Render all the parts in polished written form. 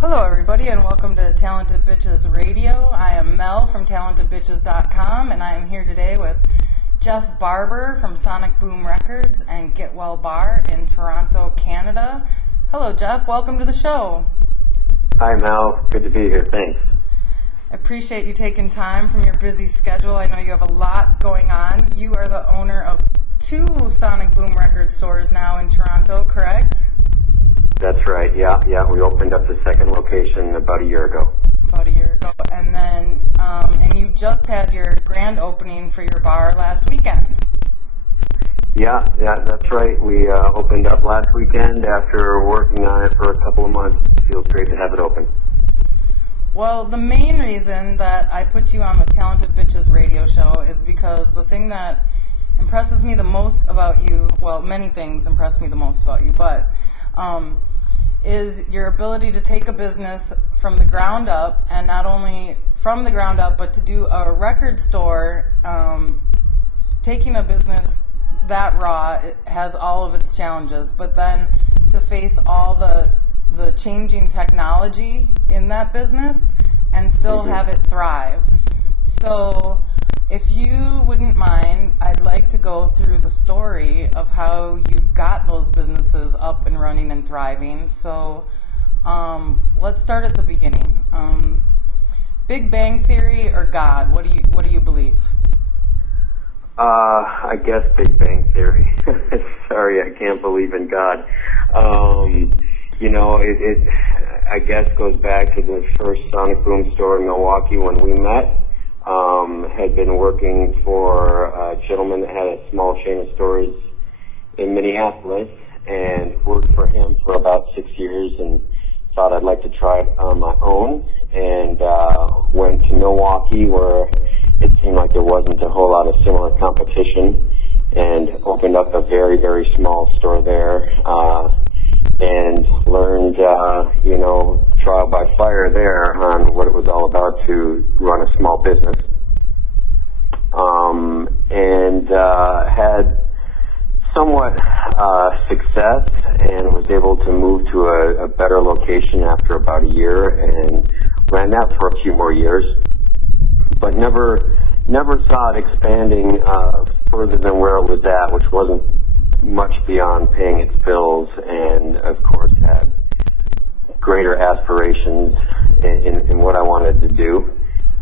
Hello everybody and welcome to Talented Bitches Radio. I am Mel from talentedbitches.com and I am here today with Jeff Barber from Sonic Boom Records and Get Well Bar in Toronto, Canada. Hello Jeff, welcome to the show. Hi Mel, good to be here, thanks. I appreciate you taking time from your busy schedule. I know you have a lot going on. You are the owner of 2 Sonic Boom Record stores now in Toronto, correct? That's right, yeah. We opened up the second location about a year ago. And then, and you just had your grand opening for your bar last weekend. Yeah, that's right. We opened up last weekend after working on it for a couple of months. It feels great to have it open. Well, the main reason that I put you on the Talented Bitches radio show is because the thing that impresses me the most about you, well, many things impress me the most about you, but is your ability to take a business from the ground up, and not only from the ground up, but to do a record store, taking a business that raw, it has all of its challenges, but then to face all the changing technology in that business and still have it thrive. So if you wouldn't mind, I'd like to go through the story of how you got those businesses up and running and thriving. So let's start at the beginning. Big Bang Theory or God? What do you believe? I guess Big Bang Theory. Sorry, I can't believe in God. It I guess goes back to the first Sonic Boom store in Milwaukee when we met. Had been working for a gentleman that had a small chain of stores in Minneapolis, and worked for him for about 6 years, and thought I'd like to try it on my own, and went to Milwaukee where it seemed like there wasn't a whole lot of similar competition, and opened up a very, very small store there, and learned, trial by fire there on what it was all about to run a small business. And had somewhat success, and was able to move to a better location after about a year, and ran that for a few more years, but never saw it expanding further than where it was at, which wasn't much beyond paying its bills, and of course had greater aspirations in what I wanted to do.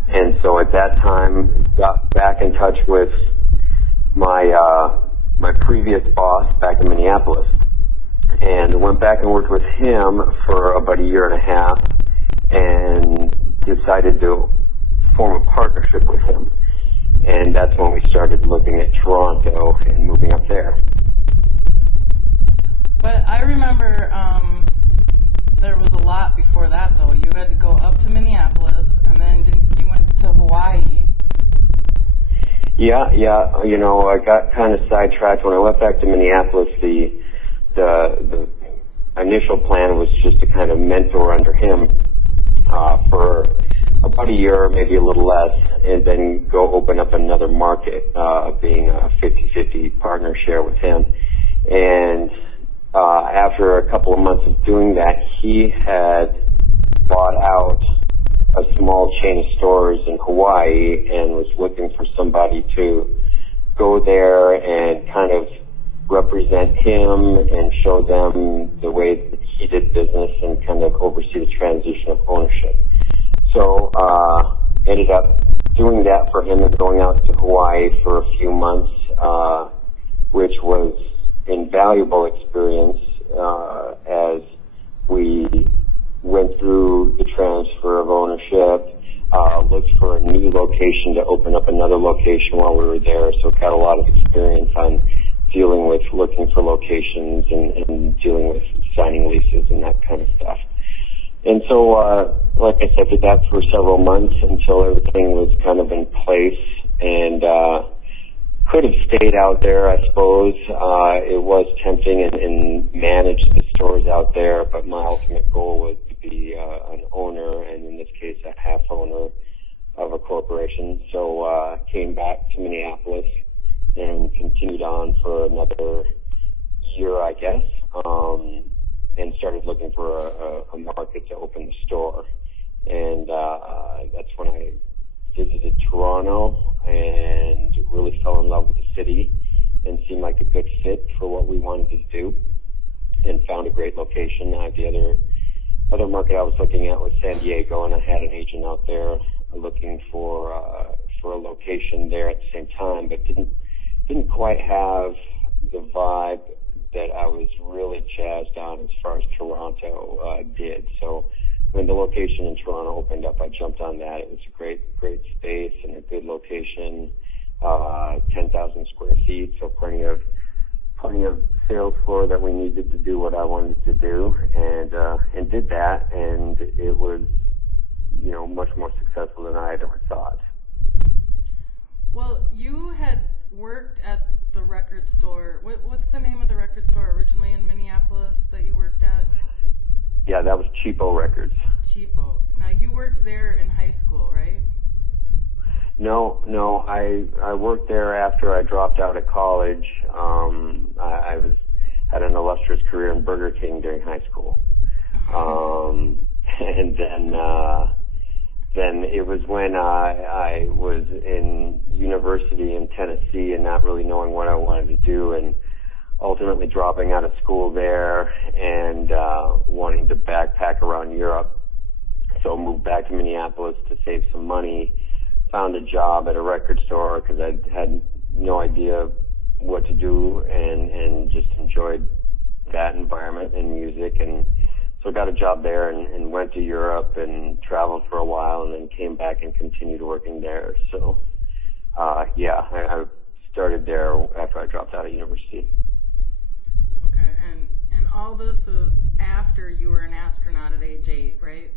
And so at that time, got back in touch with my previous boss back in Minneapolis, and went back and worked with him for about a year and a half, and decided to form a partnership with him. And that's when we started looking at Toronto and moving up there. But I remember there was a lot before that, though. You had to go up to Minneapolis, and then you went to Hawaii. Yeah. I got kind of sidetracked when I went back to Minneapolis. The initial plan was just to kind of mentor under him for about a year, maybe a little less, and then go open up another market, being a 50-50 partner share with him. And after a couple of months of doing that, he had bought out a small chain of stores in Hawaii and was looking for somebody to go there and kind of represent him and show them the way that he did business and kind of oversee the transition of ownership. So ended up doing that for him and going out to Hawaii for a few months, which was invaluable experience as we went through the transfer of ownership, looked for a new location to open up another location while we were there, so got a lot of experience on dealing with looking for locations and dealing with signing leases and that kind of stuff. And so, like I said, did that for several months until everything was kind of in place, and could have stayed out there, I suppose. It was tempting and managed the stores out there, but my ultimate goal was to be an owner, and in this case, a half owner of a corporation. So came back to Minneapolis and continued on for another year, I guess, and started looking for a market to open the store. And that's when I visited Toronto and really fell in love with the city and seemed like a good fit for what we wanted to do, and found a great location. The other market I was looking at was San Diego, and I had an agent out there looking for a location there at the same time, but didn't quite have the vibe that I was really jazzed on as far as Toronto did. So when the location in Toronto opened up, I jumped on that. It was a great space and a good location, 10,000 square feet, so plenty of sales floor that we needed to do what I wanted to do, and did that, and it was, much more successful than I had ever thought. Well, you had worked at the record store. What's the name of the record store originally in Minneapolis that you worked at? Yeah, that was Cheapo Records. Cheapo. Now, you worked there in high school, right? No, I worked there after I dropped out of college. I had an illustrious career in Burger King during high school. And then it was when I was in university in Tennessee and not really knowing what I wanted to do, and ultimately dropping out of school there and wanting to backpack around Europe. So moved back to Minneapolis to save some money. Found a job at a record store because I had no idea what to do, and just enjoyed that environment and music. And so got a job there and went to Europe and traveled for a while, and then came back and continued working there. So, I started there after I dropped out of university. Okay, and all this is after you were an astronaut at age 8, right?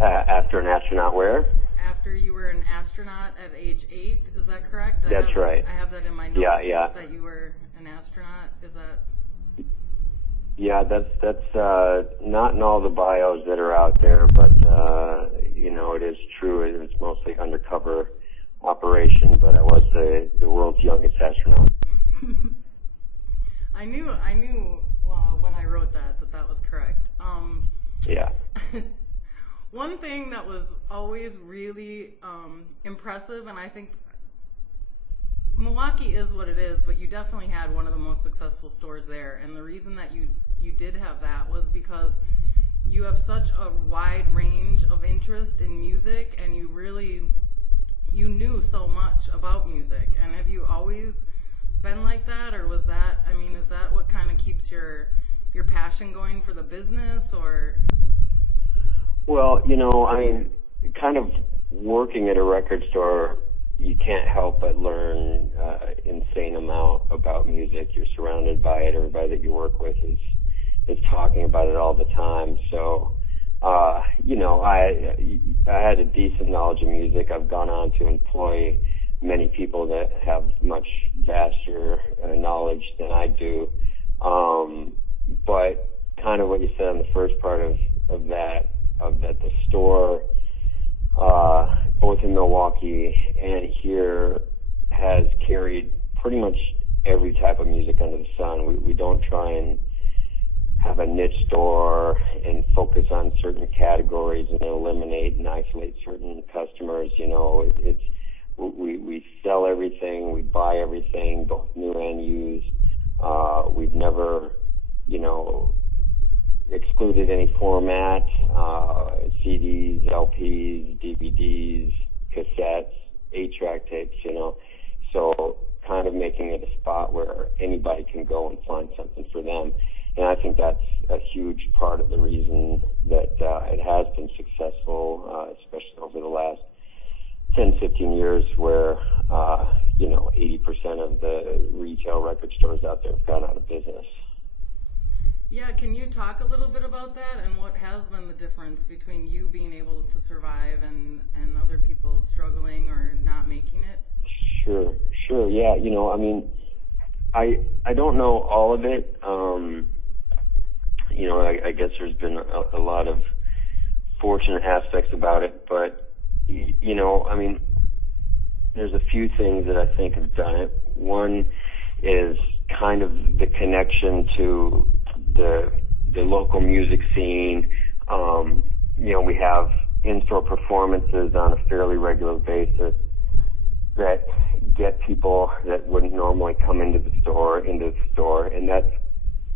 After an astronaut where? After you were an astronaut at age 8, is that correct? That's right. I have that in my notes. Yeah. That you were an astronaut. Is that? Yeah, that's not in all the bios that are out there, but it is true. It's mostly undercover operation, but I was the world's youngest astronaut. I knew when I wrote that was correct. Yeah. One thing that was always really impressive, and I think Milwaukee is what it is, but you definitely had one of the most successful stores there. And the reason that you did have that was because you have such a wide range of interest in music, and you knew so much about music. And have you always been like that, or is that what kind of keeps your passion going for the business, or? Well, kind of working at a record store, you can't help but learn insane amount about music. You're surrounded by it. Everybody that you work with is talking about it all the time. So, I had a decent knowledge of music. I've gone on to employ many people that have much vaster knowledge than I do. But kind of what you said on the first part of that the store, both in Milwaukee and here, has carried pretty much every type of music under the sun. We don't try and have a niche store and focus on certain categories and eliminate and isolate certain customers. We sell everything, we buy everything, both new and used. We've never, excluded any format, CDs, LPs, DVDs, cassettes, 8-track tapes, so kind of making it a spot where anybody can go and find something for them. And I think that's a huge part of the reason that it has been successful, especially over the last 10, 15 years, where 80% of the retail record stores out there have gone out of business. Yeah, can you talk a little bit about that, and what has been the difference between you being able to survive and other people struggling or not making it? Sure. Yeah, I don't know all of it. I guess there's been a lot of fortunate aspects about it, but there's a few things that I think have done it. One is kind of the connection to the local music scene. We have in-store performances on a fairly regular basis that get people that wouldn't normally come into the store, and that's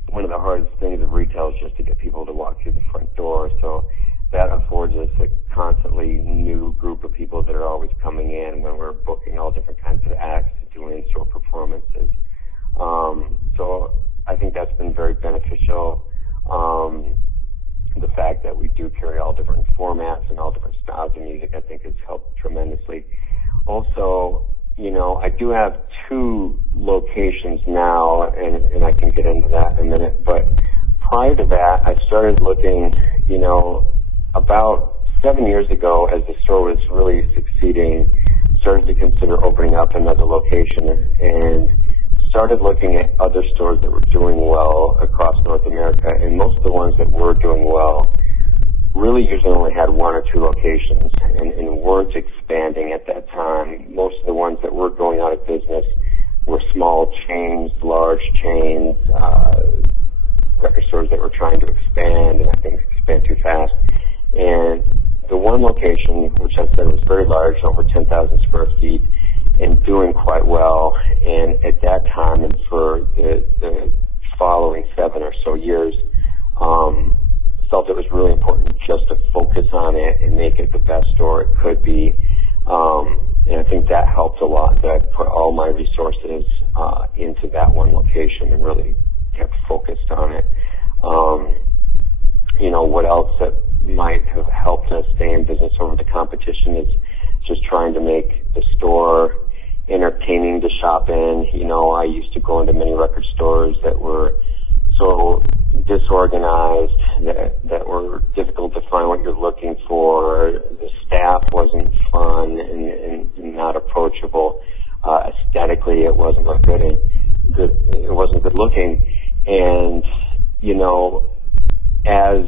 one of the hardest things of retail, is just to get people to walk through the front door. So that affords us a constantly new group of people that are always coming in when we're booking all different kinds of acts to do in-store performances. So I think that's been very beneficial. The fact that we do carry all different formats and all different styles of music, I think, has helped tremendously. Also, I do have 2 locations now, and I can get into that in a minute. But prior to that, I started looking, about 7 years ago, as the store was really succeeding, started to consider opening up another location, and started looking at other stores that were doing well across North America. And most of the ones that were doing well really usually only had 1 or 2 locations and weren't expanding at that time. Most of the ones that were going out of business were small chains, large chains, record stores that were trying to expand, and I think expand too fast. And the one location, which I said was very large, over 10,000 square feet, and doing quite well, and at that time and for the following 7 or so years, felt it was really important just to focus on it and make it the best store it could be. And I think that helped a lot, that I put all my resources into that one location and really kept focused on it. What else that might have helped us stay in business over the competition is just trying to make the store entertaining to shop in. I used to go into many record stores that were so disorganized, that were difficult to find what you're looking for. The staff wasn't fun and not approachable. Aesthetically, it wasn't good. It wasn't good looking. And as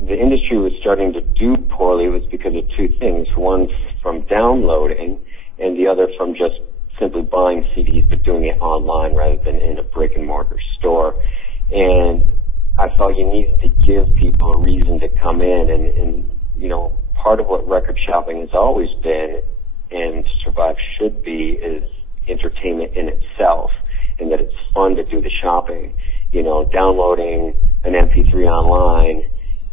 the industry was starting to do poorly, it was because of 2 things. One, from downloading, and the other from just simply buying CDs but doing it online rather than in a brick and mortar store. And I felt you needed to give people a reason to come in, and part of what record shopping has always been, and Survive should be, is entertainment in itself, and that it's fun to do the shopping. Downloading an MP3 online,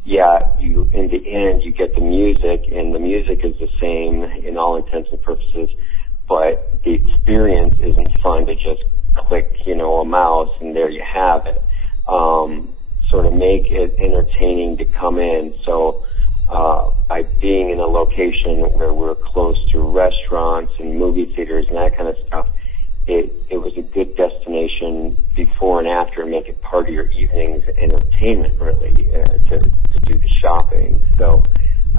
you in the end you get the music, and the music is the same in all intents and purposes, but the experience isn't fun to just click, a mouse and there you have it. Sort of make it entertaining to come in. So by being in a location where we're close to restaurants and movie theaters and that kind of stuff, it was a good destination before and after, and make it part of your evening's entertainment, really, to do the shopping. So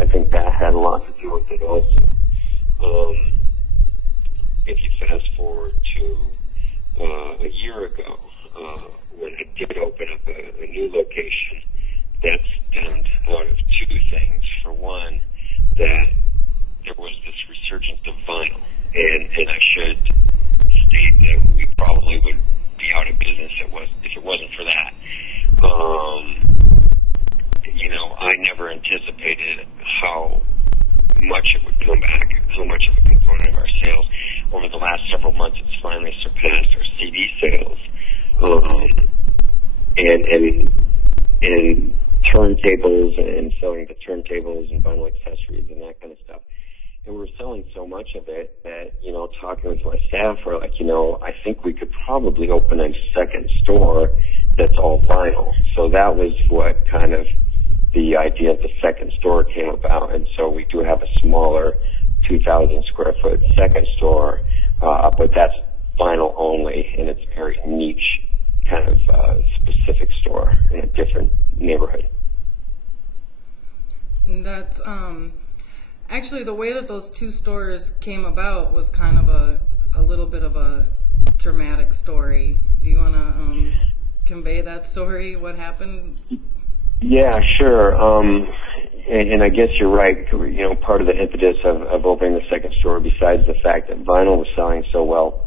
I think that had a lot to do with it also. If you fast forward to a year ago, when I did open up a new location, that stemmed out of 2 things. For one, that there was this resurgence of vinyl, and I should state that we probably would be out of business if it wasn't for that. I never anticipated how much it would come back, how much of a component of our sales. Over the last several months, it's finally surpassed our CD sales. And turntables, and selling the turntables and vinyl accessories and that kind of stuff. And we're selling so much of it that, talking with my staff, we're like, I think we could probably open a second store that's all vinyl. So that was what kind of the idea of the second store came about. And so we do have a smaller 2,000 square foot second store, but that's vinyl only, and it's a very niche kind of specific store in a different neighborhood. That's actually the way that those 2 stores came about was kind of a little bit of a dramatic story. Do you want to convey that story? What happened? Yeah, sure. And I guess you're right. Part of the impetus of opening the second store, besides the fact that vinyl was selling so well,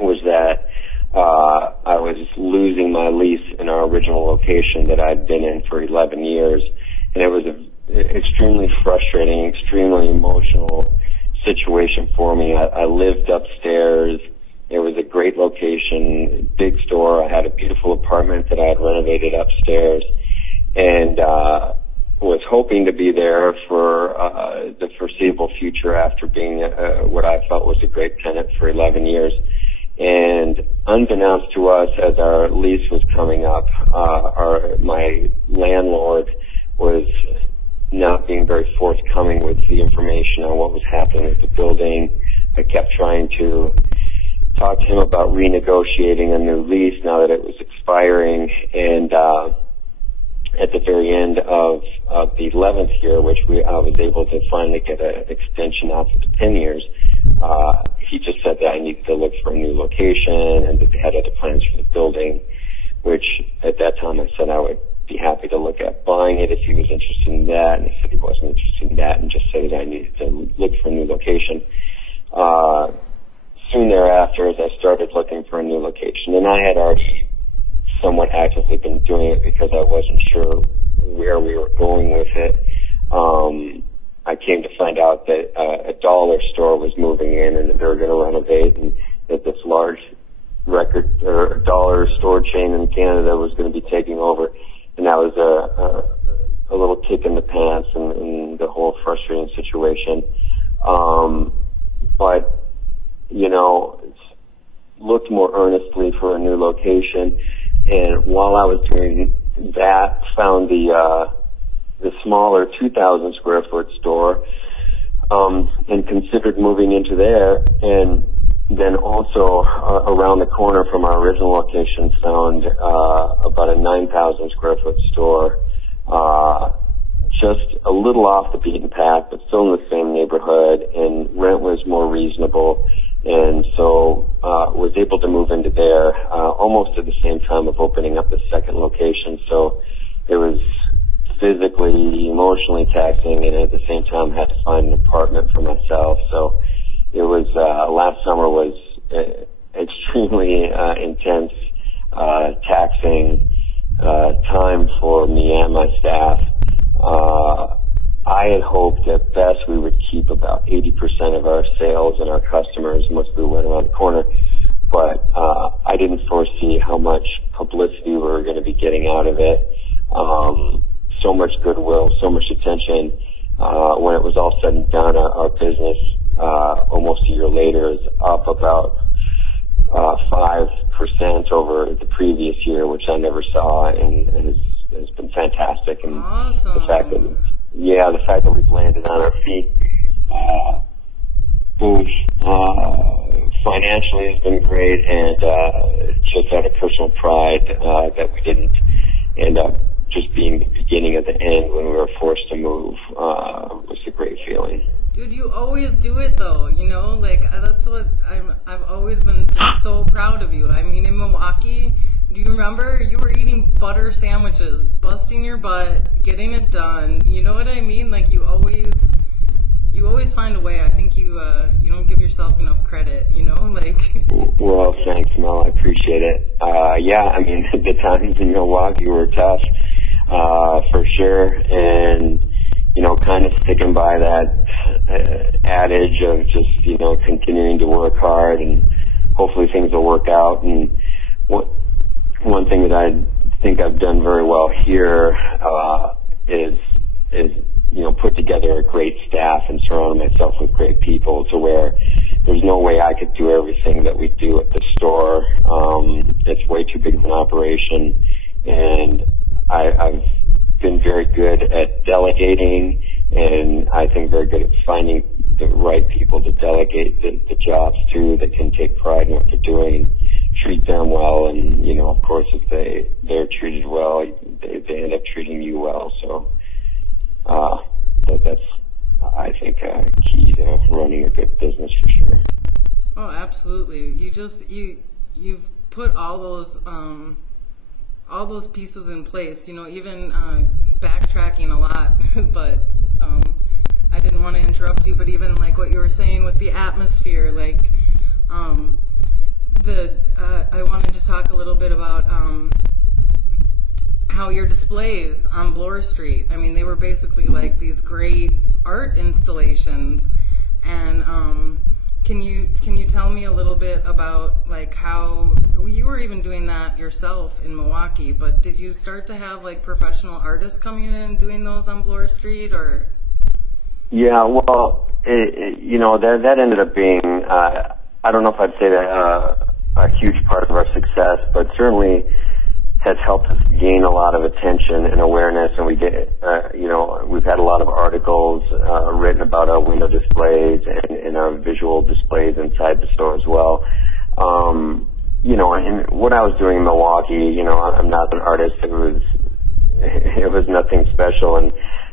was that I was losing my lease in our original location that I'd been in for 11 years, and it was an extremely frustrating, extremely emotional situation for me. I lived upstairs. It was a great location, big store. I had a beautiful apartment that I had renovated upstairs, and was hoping to be there for the foreseeable future after being what I felt was a great tenant for 11 years. And unbeknownst to us, as our lease was coming up, my landlord was not being very forthcoming with the information on what was happening with the building. I kept trying to talk to him about renegotiating a new lease now that it was expiring, and at the very end of the 11th year, which I was able to finally get an extension out for 10 years, he just said that I needed to look for a new location and that they had other plans for the building, which at that time I said I would be happy to look at buying it if he was interested in that, and he said he wasn't interested in that and just said that I needed to look for a new location. Soon thereafter, as I started looking for a new location, and I had already somewhat actively been doing it because I wasn't sure where we were going with it, I came to find out that a dollar store was moving in and that they were going to renovate, and that this large dollar store chain in Canada was going to be taking over, and that was a little kick in the pants in the whole frustrating situation. But looked more earnestly for a new location, and while I was doing that, found the smaller 2,000 square foot store, and considered moving into there. And then also around the corner from our original location, found about a 9,000 square foot store, just a little off the beaten path, but still in the same neighborhood, and rent was more reasonable. And so was able to move into there almost at the same time of opening up the second location. So it was physically, emotionally taxing, and at the same time had to find an apartment for myself. So it was last summer was extremely intense, taxing time for me and my staff. I had hoped at best we would keep about 80% of our sales and our customers once we went around the corner, but I didn't foresee how much publicity we were going to be getting out of it. So much goodwill, so much attention. When it was all said and done, our business almost a year later is up about 5% over the previous year, which I never saw, and has been fantastic. And awesome. The fact that we've landed on our feet, both financially has been great, and just out of personal pride that we didn't end up just being the beginning of the end when we were forced to move was a great feeling. Dude, you always do it though, that's what I've always been just so proud of you. I mean, in Milwaukee, do you remember you were eating butter sandwiches, busting your butt, getting it done? You know what I mean? You always find a way. I think you don't give yourself enough credit, Well, thanks, Mel. I appreciate it. The times in Milwaukee were tough, for sure, and kind of sticking by that adage of just continuing to work hard, and hopefully things will work out. And one thing that I think I've done very well here is put together a great staff and surround myself with great people to where there's no way I could do everything that we do at the store. It's way too big of an operation, and I've been very good at delegating, and I think very good at finding the right people to delegate the jobs to that can take pride in what they're doing and treat them well. And of course, if they're treated well, they end up treating you well. So that's, I think, key to running a good business for sure. Oh, absolutely. You've put all those pieces in place, even backtracking a lot, but I didn't want to interrupt you, but even what you were saying with the atmosphere, I wanted to talk a little bit about how your displays on Bloor Street. I mean, they were basically like these great art installations. And can you tell me a little bit about like how you were even doing that yourself in Milwaukee? But did you start to have like professional artists coming in and doing those on Bloor Street, or? Yeah, well, that ended up being I don't know if I'd say that a huge part of our success, but certainly has helped us gain a lot of attention and awareness, and we've had a lot of articles written about our window displays and our visual displays inside the store as well. And what I was doing in Milwaukee, I'm not an artist. It was nothing special,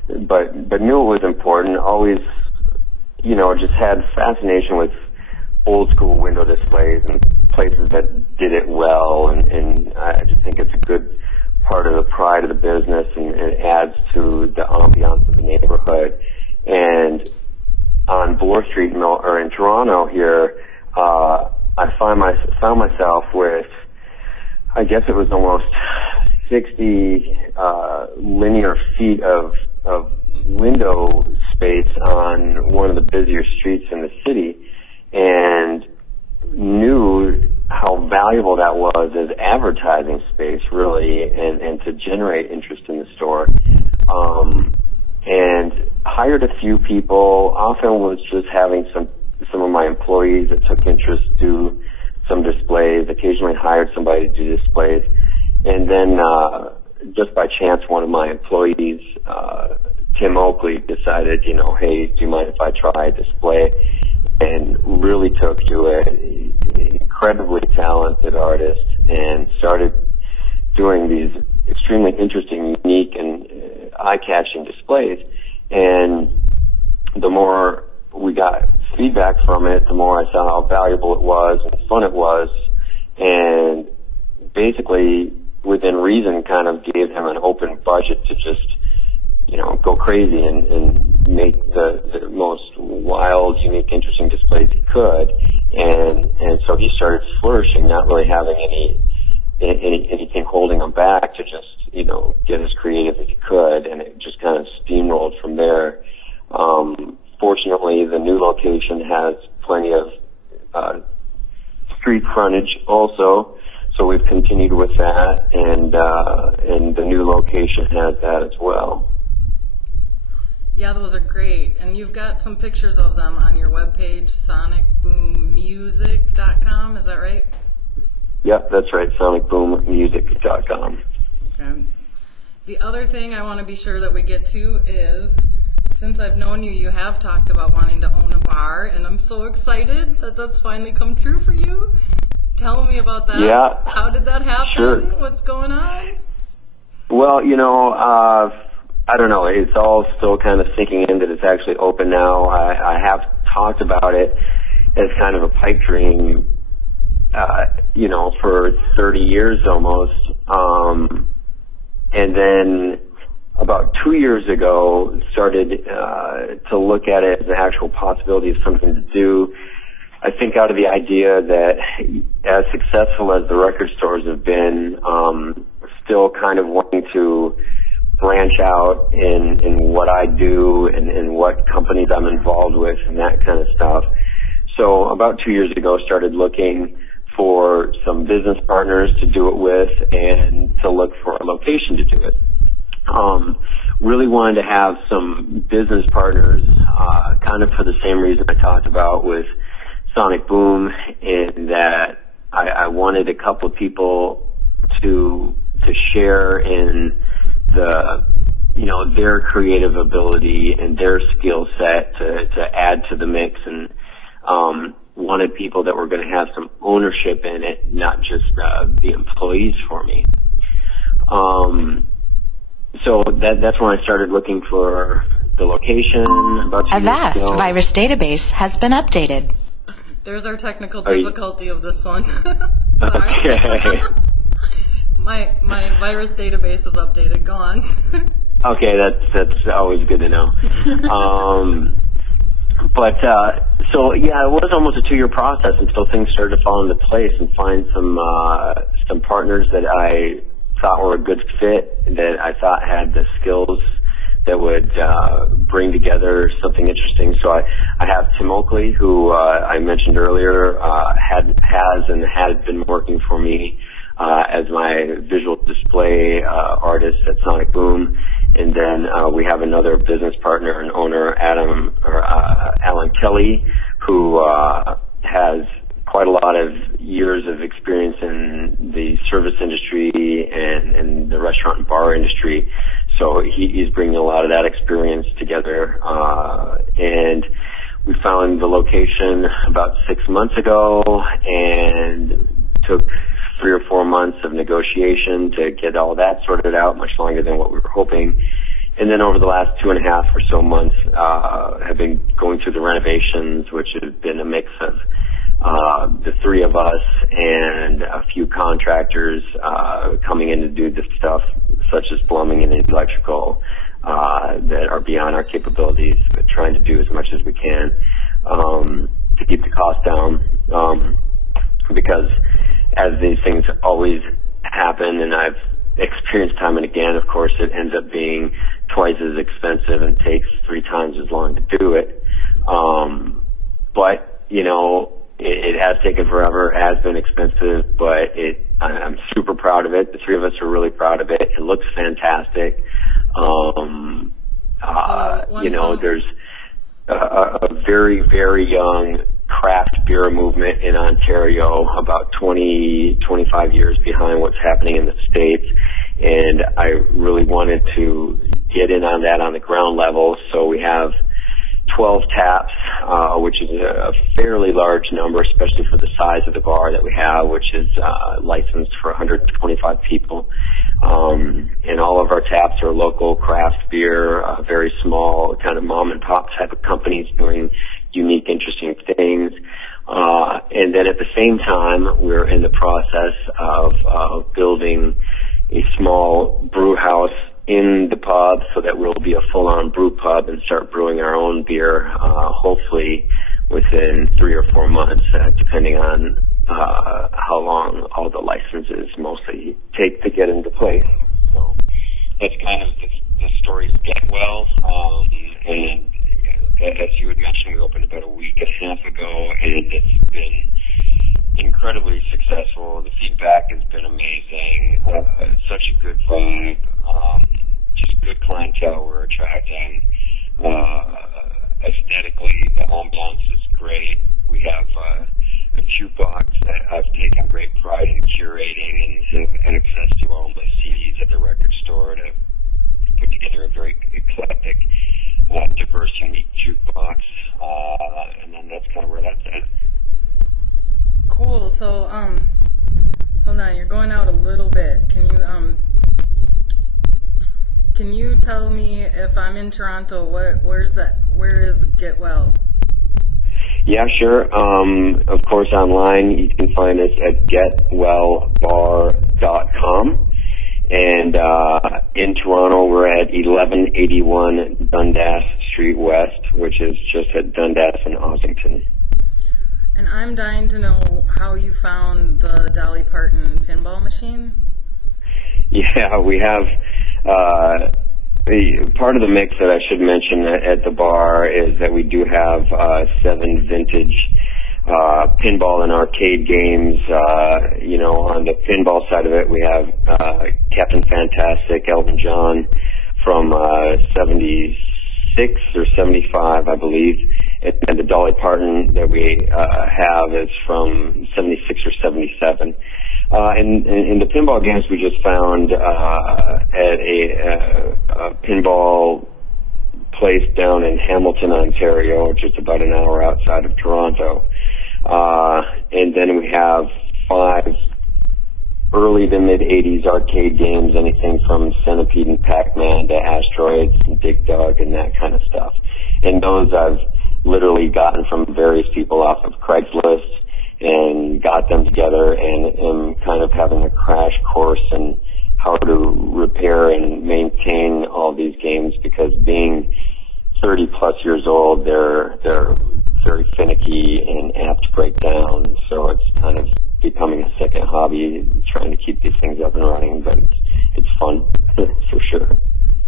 but knew it was important. Always, just had fascination with old school window displays and places that did it well, and I just think it's a good part of the pride of the business, and it adds to the ambiance of the neighborhood. And on Bloor Street or in Toronto here, I found myself with, I guess it was almost 60 linear feet of window space on one of the busier streets in the city, and knew how valuable that was as advertising space, really, and to generate interest in the store. And hired a few people. Often was just having some of my employees that took interest do some displays. Occasionally hired somebody to do displays. And then just by chance, one of my employees, Tim Oakley, decided, hey, do you mind if I try a display? And really took to it. Incredibly talented artist, and started doing these extremely interesting, unique, and eye-catching displays. And the more we got feedback from it, the more I saw how valuable it was and fun it was, and basically, within reason, kind of gave him an open budget to just, go crazy and make the most wild, unique, interesting displays he could. And so he started flourishing, not really having anything holding him back to just, get as creative as he could. And it just kind of steamrolled from there. Fortunately, the new location has plenty of street frontage also. So we've continued with that, and the new location has that as well. Yeah, those are great. And you've got some pictures of them on your webpage, sonicboommusic.com, is that right? Yep, that's right, sonicboommusic.com. Okay. The other thing I want to be sure that we get to is, since I've known you, you have talked about wanting to own a bar, and I'm so excited that that's finally come true for you. Tell me about that. Yeah. How did that happen? Sure. What's going on? Well, I don't know. It's all still kind of sinking in that it's actually open now. I have talked about it as kind of a pipe dream, for 30 years almost. And then about 2 years ago, started to look at it as an actual possibility of something to do. I think out of the idea that as successful as the record stores have been, still kind of wanting to branch out in what I do and what companies I'm involved with and that kind of stuff. So about 2 years ago, started looking for some business partners to do it with and to look for a location to do it. Really wanted to have some business partners, kind of for the same reason I talked about with Sonic Boom, in that I wanted a couple of people to share in their creative ability and their skill set to add to the mix, and wanted people that were going to have some ownership in it, not just the employees for me. So that's when I started looking for the location. A vast virus database has been updated. There's our technical difficulty of this one. Sorry. Okay. My virus database is updated. Go on. Okay, that's always good to know. But so yeah, it was almost a 2-year process until things started to fall into place and find some partners that I thought were a good fit, that I thought had the skills that would bring together something interesting. So I have Tim Oakley, who I mentioned earlier, has been working for me as my visual display artist at Sonic Boom. And then we have another business partner and owner, Alan Kelly, who has quite a lot of years of experience in the service industry and the restaurant and bar industry. So he's bringing a lot of that experience together. And we found the location about 6 months ago and took 3 or 4 months of negotiation to get all that sorted out, much longer than what we were hoping. And then over the last 2.5 or so months, have been going through the renovations, which has been a mix of the 3 of us and a few contractors coming in to do the stuff such as plumbing and electrical that are beyond our capabilities, but trying to do as much as we can to keep the cost down, because as these things always happen, and I've experienced time and again, of course, it ends up being twice as expensive and takes 3 times as long to do it. But, you know, it has taken forever, it has been expensive, but I'm super proud of it. The 3 of us are really proud of it. It looks fantastic. You know, there's a very, very young craft beer movement in Ontario, about 25 years behind what's happening in the States. And I really wanted to get in on that on the ground level. So we have 12 taps, which is a fairly large number, especially for the size of the bar that we have, which is licensed for 125 people. And all of our taps are local craft beer, very small, kind of mom and pop type of companies doing unique, interesting things. And then at the same time, we're in the process of building a small brew house in the pub so that we'll be a full-on brew pub and start brewing our own beer, hopefully within 3 or 4 months, depending on how long all the licenses mostly take to get into place. So that's kind of the story of Get Well. And as you had mentioned, we opened about a week and a half ago, and it's been incredibly successful. The feedback has been amazing. It's such a good vibe. Just good clientele we're attracting. Aesthetically, the ambiance is great. We have a jukebox that I've taken great pride in curating and have access to all the CDs at the record store to put together a very eclectic, diverse, unique jukebox. And then that's kind of where that's at. Cool. So, hold on. You're going out a little bit. Can you tell me if I'm in Toronto, where is the Get Well? Yeah, sure. Of course, online you can find us at getwellbar.com. And in Toronto, we're at 1181 Dundas Street West, which is just at Dundas and Ossington. And I'm dying to know how you found the Dolly Parton pinball machine. Yeah, we have part of the mix that I should mention at the bar is that we do have 7 vintage pinball and arcade games. You know, on the pinball side of it, we have Captain Fantastic, Elton John from 76 or 75, I believe. And the Dolly Parton that we have is from 76 or 77. And the pinball games we just found at a pinball place down in Hamilton, Ontario, just about an hour outside of Toronto. And then we have 5 early to mid-'80s arcade games, anything from Centipede and Pac-Man to Asteroids and Dig Dug and that kind of stuff. And those I've literally gotten from various people off of Craigslist and got them together and am kind of having a crash course in how to repair and maintain all these games, because being 30 plus years old. They're very finicky and apt to break down. So it's kind of becoming a second hobby, trying to keep these things up and running. But it's fun for sure.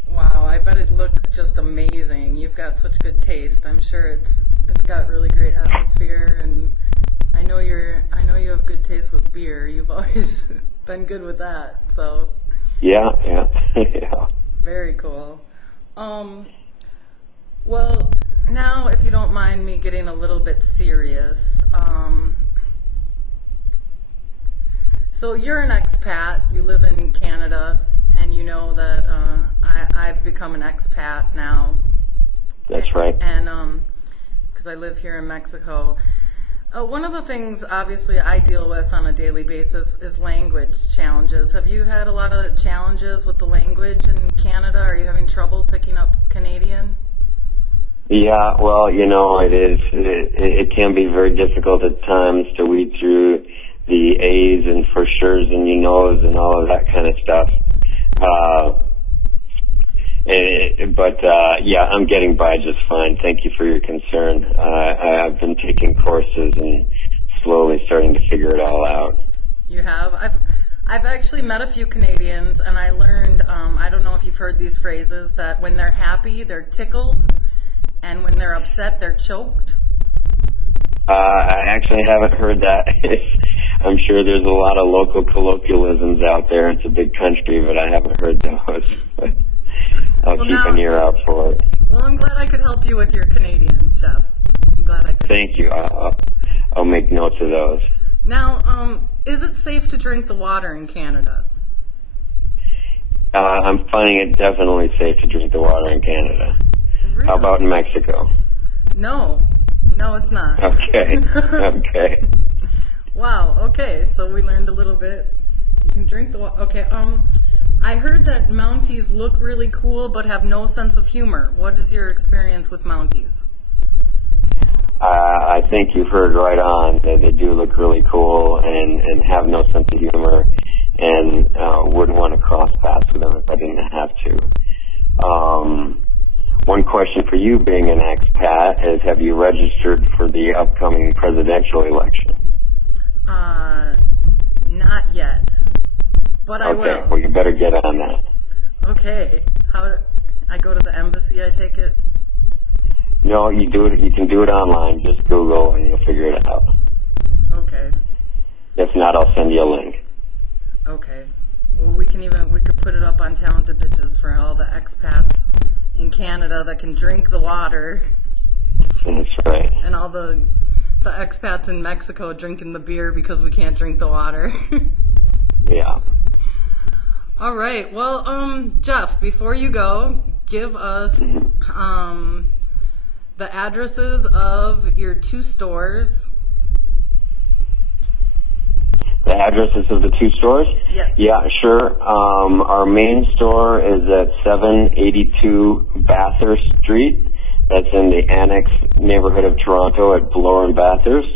Wow, I bet it looks just amazing. You've got such good taste. I'm sure it's got really great atmosphere, and I know you have good taste with beer. You've always been good with that. So yeah. Very cool. Well, now if you don't mind me getting a little bit serious, so you're an expat. You live in Canada, and you know that I've become an expat now. That's right. And because I live here in Mexico. One of the things, obviously, I deal with on a daily basis is language challenges. Have you had a lot of challenges with the language in Canada? Are you having trouble picking up Canadian? Yeah, well, it can be very difficult at times to weed through the A's and for sure's and you knows and all of that kind of stuff. Yeah, I'm getting by just fine. Thank you for your concern. I've been taking courses and slowly starting to figure it all out. You have? I've actually met a few Canadians, and I learned, I don't know if you've heard these phrases, that when they're happy, they're tickled, and when they're upset, they're choked. I actually haven't heard that. I'm sure there's a lot of local colloquialisms out there. It's a big country, but I haven't heard those. I'll keep an ear out for it. Well, I'm glad I could help you with your Canadian, Jeff. I'm glad I could. Thank you. I'll make notes of those. Now, is it safe to drink the water in Canada? I'm finding it definitely safe to drink the water in Canada. Really? How about in Mexico? No, it's not. Okay. Okay. Wow. Okay. So we learned a little bit. You can drink the water. Okay. I heard that Mounties look really cool but have no sense of humor. What is your experience with Mounties? I think you've heard right on. They do look really cool and have no sense of humor, and wouldn't want to cross paths with them if I didn't have to. One question for you, being an expat, is have you registered for the upcoming presidential election? Not yet. But I will. Okay, well, you better get on that. Okay. I go to the embassy, I take it? No, you can do it online. Just Google and you'll figure it out. Okay. If not, I'll send you a link. Okay. Well, we could put it up on Talented Bitches for all the expats in Canada that can drink the water. That's right. And all the expats in Mexico drinking the beer because we can't drink the water. Yeah. All right. Well, Jeff, before you go, give us the addresses of your two stores. The addresses of the two stores? Yes. Yeah, sure. Our main store is at 782 Bathurst Street. That's in the Annex neighborhood of Toronto at Bloor and Bathurst.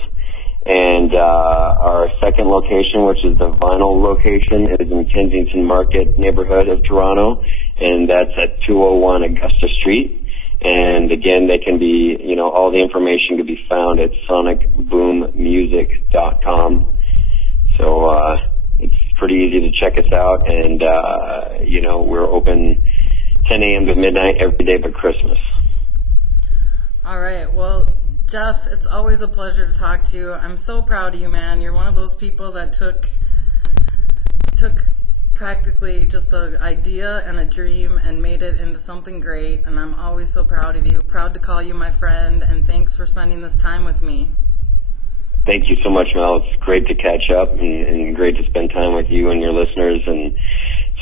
And our second location, which is the vinyl location, is in Kensington Market neighborhood of Toronto, and that's at 201 Augusta Street. And again, they can be, all the information can be found at sonicboommusic.com. So it's pretty easy to check us out, and we're open 10 a.m. to midnight every day but Christmas. All right. Well, Jeff, it's always a pleasure to talk to you. I'm so proud of you, man. You're one of those people that took practically just an idea and a dream and made it into something great, and I'm always so proud of you. Proud to call you my friend, and thanks for spending this time with me. Thank you so much, Mel. It's great to catch up and great to spend time with you and your listeners, and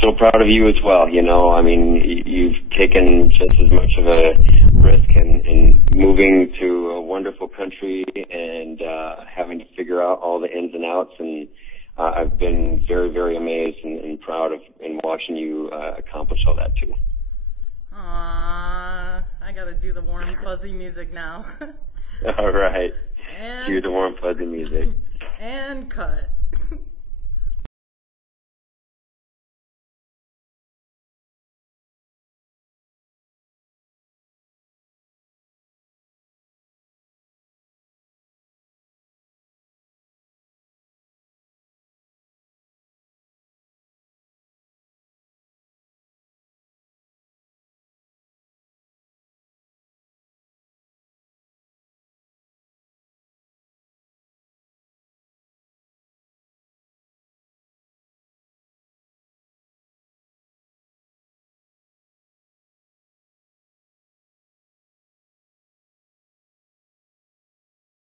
so proud of you as well. You've taken just as much of a risk in moving to a wonderful country and having to figure out all the ins and outs, and I've been very, very amazed and proud of in watching you accomplish all that too. Aww, I gotta do the warm fuzzy music now. All right. And cue the warm fuzzy music. and cut.